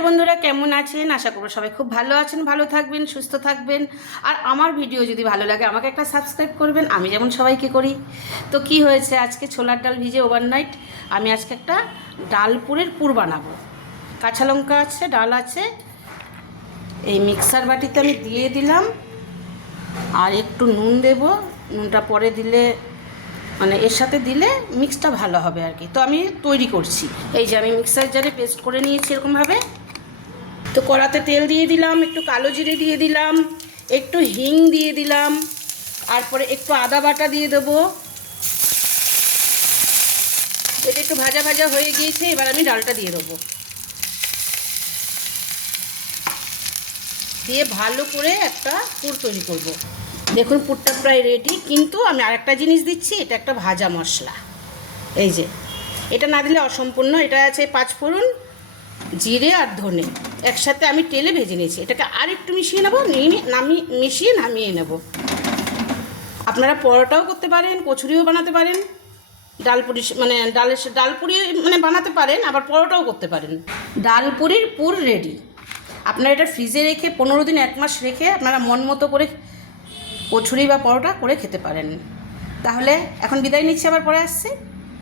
বন্ধুরা কেমন আছেন? আশা করব সবাই খুব ভালো আছেন, ভালো থাকবেন, সুস্থ থাকবেন। আর আমার ভিডিও যদি ভালো লাগে আমাকে একটা সাবস্ক্রাইব করবেন, আমি যেমন সবাইকে করি। তো কি হয়েছে, আজকে ছোলার ডাল ভিজে ওভারনাইট আমি আজকে একটা ডালপুরের পুর বানাবো। কাঁচা লঙ্কা আছে, ডাল আছে, এই মিক্সার বাটিতে আমি দিয়ে দিলাম। আর একটু নুন দেব, নুনটা পরে দিলে মানে এর সাথে দিলে মিক্সটা ভালো হবে আর কি। তো আমি তৈরি করছি, এই যে আমি মিক্সার জারে পেস্ট করে নিয়েছি এরকমভাবে। তো কড়াতে তেল দিয়ে দিলাম, একটু কালো জিরে দিয়ে দিলাম, একটু হিং দিয়ে দিলাম, তারপরে একটু আদা বাটা দিয়ে দেবো। এটা একটু ভাজা ভাজা হয়ে গিয়েছে, এবার আমি ডালটা দিয়ে দেবো, দিয়ে ভালো করে একটা পুর তৈরি করব। দেখুন পুরটা প্রায় রেডি, কিন্তু আমি আরেকটা জিনিস দিচ্ছি, এটা একটা ভাজা মশলা। এই যে এটা না দিলে অসম্পূর্ণ। এটা আছে পাঁচফোড়ন, জিরে আর ধনে একসাথে আমি তেলে ভেজে নিয়েছি। এটাকে আর একটু মিশিয়ে নেবো, নামিয়ে নেব। আপনারা পরোটাও করতে পারেন, কচুরিও বানাতে পারেন, ডালপুরি মানে ডালপুরি মানে বানাতে পারেন, আবার পরোটাও করতে পারেন। ডালপুরির পুর রেডি। আপনারা এটা ফ্রিজে রেখে 15 দিন 1 মাস রেখে আপনারা মন মতো করে কচুরি বা পরোটা করে খেতে পারেন। তাহলে এখন বিদায় নিচ্ছি, আবার পরে আসছি।